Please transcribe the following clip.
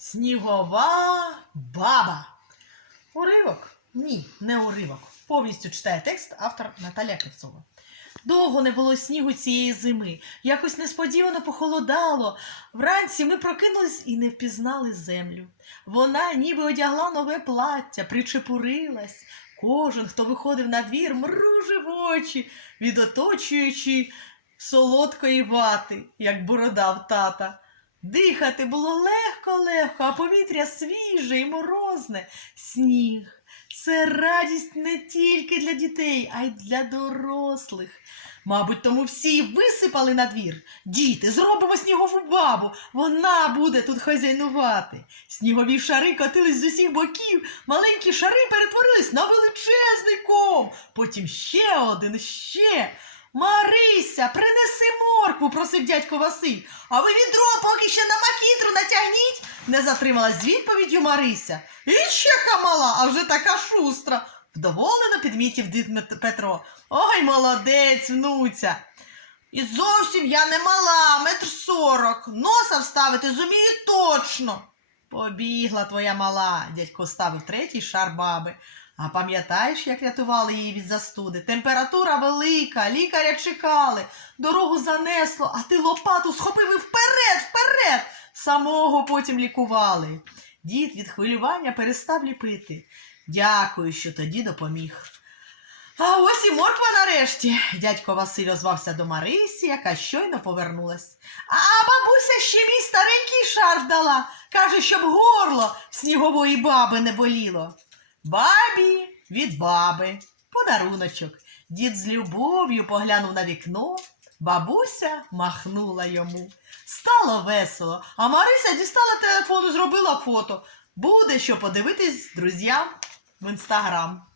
Снігова баба. Уривок? Ні, не уривок. Повністю читає текст автор Наталя Кривцова. Довго не було снігу цієї зими. Якось несподівано похолодало. Вранці ми прокинулись і не впізнали землю. Вона ніби одягла нове плаття, причепурилась. Кожен, хто виходив на двір, мружив очі від оточуючої солодкої вати, як борода в тата. Дихати було легко-легко, а повітря свіже і морозне. Сніг. Це радість не тільки для дітей, а й для дорослих. Мабуть, тому всі висипали на двір. Діти, зробимо снігову бабу. Вона буде тут хазяйнувати. Снігові шари котились з усіх боків, маленькі шари перетворились на величезний ком. Потім ще один, ще. Марися, принеси моркву, просив дядько Василь. А ви відро поки що на макітру натягніть, не затрималась з відповіддю Марися. І ще камала, а вже така шустра. Вдоволено підмітив дід Петро. Ой, молодець, внуця. І зовсім я не мала, метр сорок. Носа вставити зумію точно. Побігла твоя мала, дядько ставив третій шар баби. А пам'ятаєш, як рятували її від застуди? Температура велика, лікаря чекали, дорогу занесло, а ти лопату схопив і вперед, вперед. Самого потім лікували. Дід від хвилювання перестав ліпити. Дякую, що тоді допоміг. А ось і морква нарешті. Дядько Василь озвався до Марисі, яка щойно повернулась. А бабуся ще мій старенький шарф дала. Каже, щоб горло снігової баби не боліло. Бабі від баби. Подаруночок. Дід з любов'ю поглянув на вікно. Бабуся махнула йому. Стало весело, а Марися дістала телефон і зробила фото. Буде що подивитись друзям в інстаграм.